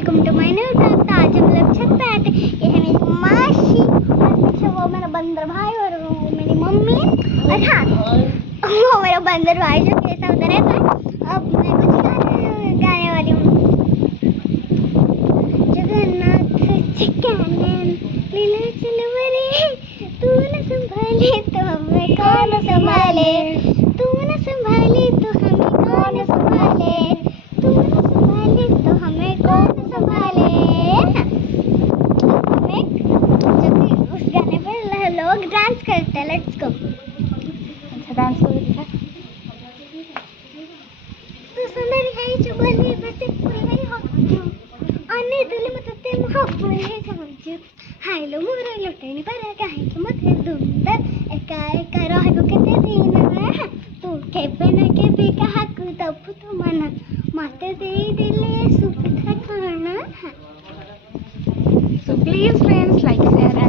Welcome to my new blog. तो आज हम लोग छत पे आए थे। ये है मेरी मासी और पीछे वो मेरा बंदर भाई और वो मेरी मम्मी और हाँ वो मेरा बंदर भाई जो कैसा उधर रहता है। अब मैं कुछ गाने वाली हूँ। जगन्नाथ चिकन लीला चलवरे तू न संभाले तो हमें कौन संभाले, तू न संभाले तो हमें कौन संभाले, तू न संभाले तो हमें कौन संभाले। हमें जब उस गाने पर लोग डांस करते हैं। Let's go. अच्छा डांस करो दिखा। तू सुंदर है जो बोले बस पूरी नहीं हो अन्य दिल में तो ते मोहब्बत समझ हाय लो मोरे लुटेनी पर काहे कि मत दुंदर एका एका रहबो केते दिन तू के बिना के भी कहा को तब तो मना माते दे दिले सुख खाना। So please friends, like, share